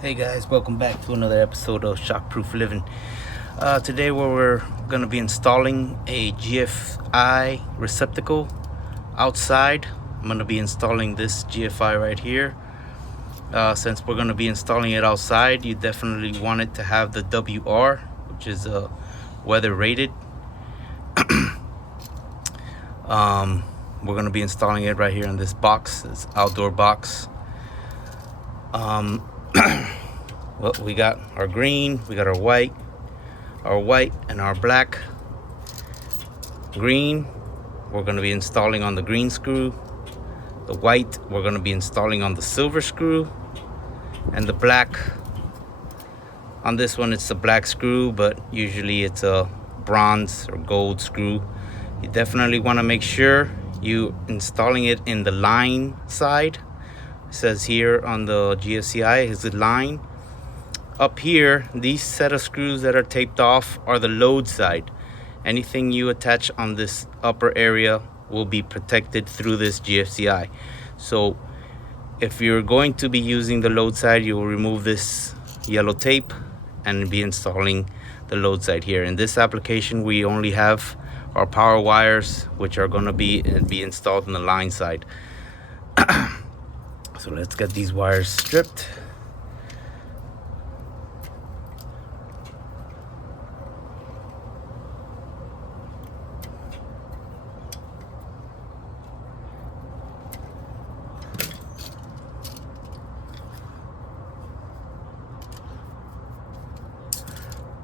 Hey guys, welcome back to another episode of Shockproof Living. Today we're going to be installing a GFCI receptacle outside. I'm going to be installing this GFCI right here. Since we're going to be installing it outside, you definitely want it to have the WR, which is weather rated. We're going to be installing it right here in this box, this outdoor box. Well, we got our green, we got our white and our black. Green, we're going to be installing on the green screw. The white, we're going to be installing on the silver screw. And the black, on this one, it's a black screw, but usually it's a bronze or gold screw. You definitely want to make sure you installing it in the line side. It says here on the GFCI is the line. Up here, these set of screws that are taped off are the load side. Anything you attach on this upper area will be protected through this GFCI. So if you're going to be using the load side, you will remove this yellow tape and be installing the load side here. In this application, we only have our power wires, which are going to be installed on the line side. So let's get these wires stripped.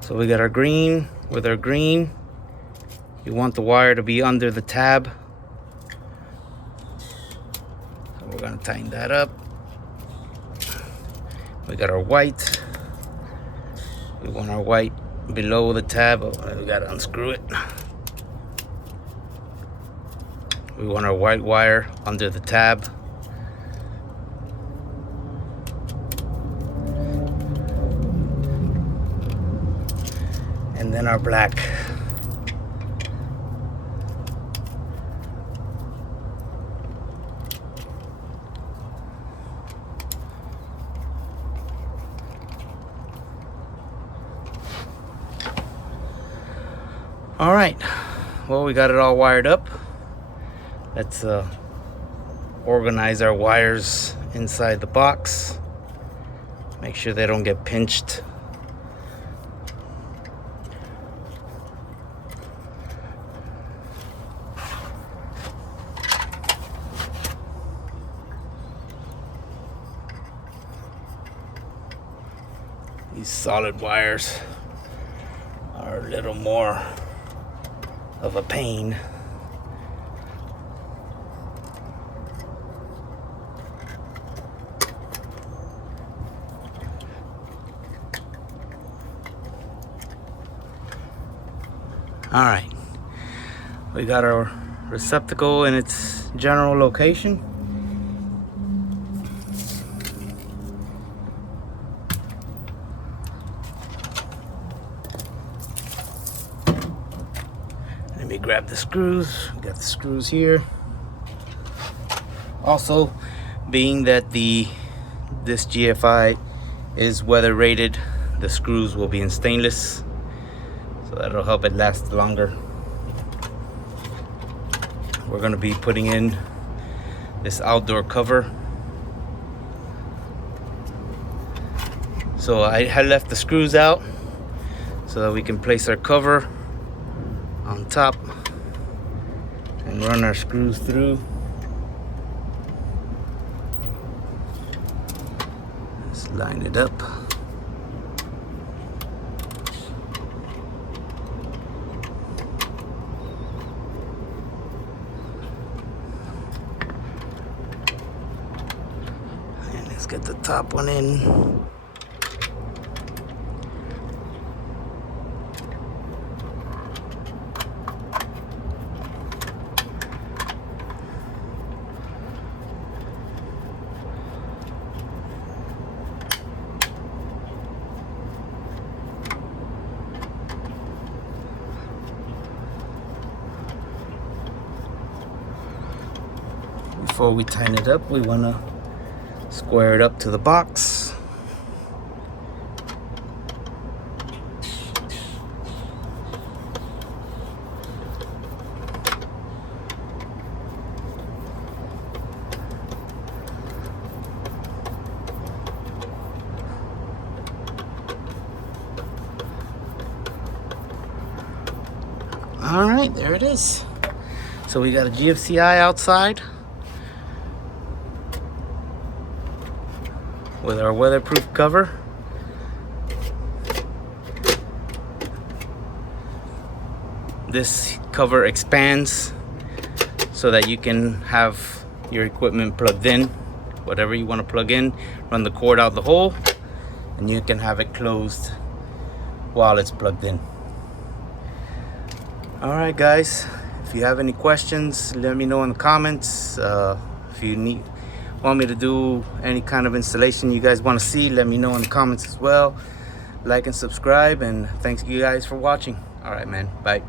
So we got our green. With our green, you want the wire to be under the tab. So we're gonna tighten that up. We got our white. We want our white below the tab. Oh, we gotta unscrew it. We want our white wire under the tab. And then our black. All right, well, we got it all wired up. Let's organize our wires inside the box. Make sure they don't get pinched. These solid wires are a little more of a pain. All right, we got our receptacle in its general location. Let me grab the screws. We got the screws here. Also, being that this GFI is weather rated, the screws will be in stainless, so that'll help it last longer. We're going to be putting in this outdoor cover. So I had left the screws out so that we can place our cover on top and run our screws through. Let's line it up. And let's get the top one in. Before we tighten it up, we want to square it up to the box. All right, there it is. So we got a GFCI outside with our weatherproof cover. This cover expands so that you can have your equipment plugged in, whatever you want to plug in, run the cord out the hole, and you can have it closed while it's plugged in. All right, guys, if you have any questions, let me know in the comments. If you want me to do any kind of installation you guys want to see, let me know in the comments as well. Like and subscribe, and thanks you guys for watching. All right, man, bye.